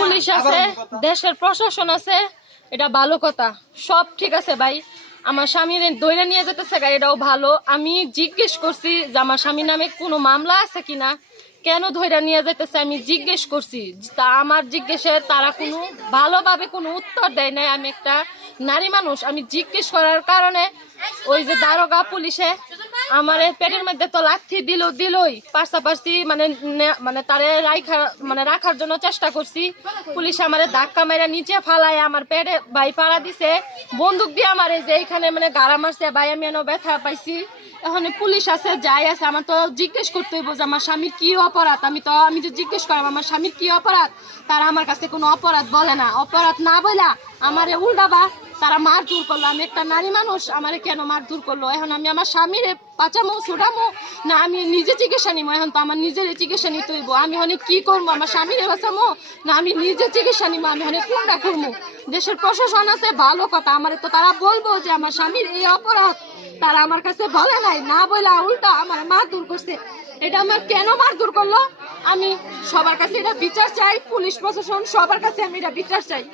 Police আছে, দেশের প্রশাসন আছে, এটা ভালো কথা, সব ঠিক আছে ভাই। আমার স্বামীর দইরা নিয়ে যেতেছে এটাও ভালো। আমি জিজ্ঞেস করছি যে আমার স্বামীর নামে কোনো মামলা আছে কিনা, কেন ধইরা নিয়ে যেতেছে আমি জিজ্ঞেস করছি। তা আমার জিজ্ঞেসে তারা কোনো ভালোভাবে কোনো উত্তর দেয় নাই। আমি একটা নারী মানুষ, আমি জিজ্ঞেস করার কারণে ওই যে দারোগা পুলিশে আমার পেটের মধ্যে তো লাথি দিলই পাশাপাশি মানে তারে রাখার জন্য চেষ্টা করছি। পুলিশ আমারে ধাক্কা মেরে নিচে ফালায় আমার পেটে ভাই পাড়া দিছে, বন্দুক দিয়ে আমার এই যে এইখানে গাড়া মারছে ভাই, আমি এনে ব্যথা পাইছি। এখন পুলিশ আছে যাই আছে, আমার তো জিজ্ঞেস করতে হইব যে আমার স্বামীর কি অপরাধ। আমি যে জিজ্ঞেস করলাম আমার স্বামীর কি অপরাধ, তারা আমার কাছে কোনো অপরাধ বলে না। অপরাধ না বইলা আমারে উল্টাবা তারা মারধর করলো। আমি একটা নারী মানুষ, আমারে কেন মারধর করলো? এখন আমি আমার স্বামীরে বাঁচামো ছুটামো না আমি নিজে চিকিৎসা নিবো? এখন তো আমার নিজের চিকিৎসা নিতে হইব। আমি অনেক কি করবো? আমার স্বামীরে বাঁচামো না আমি নিজে চিকিৎসা নিবো? আমি অনেক কোনটা করবো? দেশের প্রশাসন আছে, ভালো কথা, আমার তো তারা বলবো যে আমার স্বামীর এই অপরাধ, তারা আমার কাছে বলে নাই, না বলে উল্টা আমার মারধর করছে। এটা আমার কেন মারধর করলো? আমি সবার কাছে এটা বিচার চাই, পুলিশ প্রশাসন সবার কাছে আমি এটা বিচার চাই।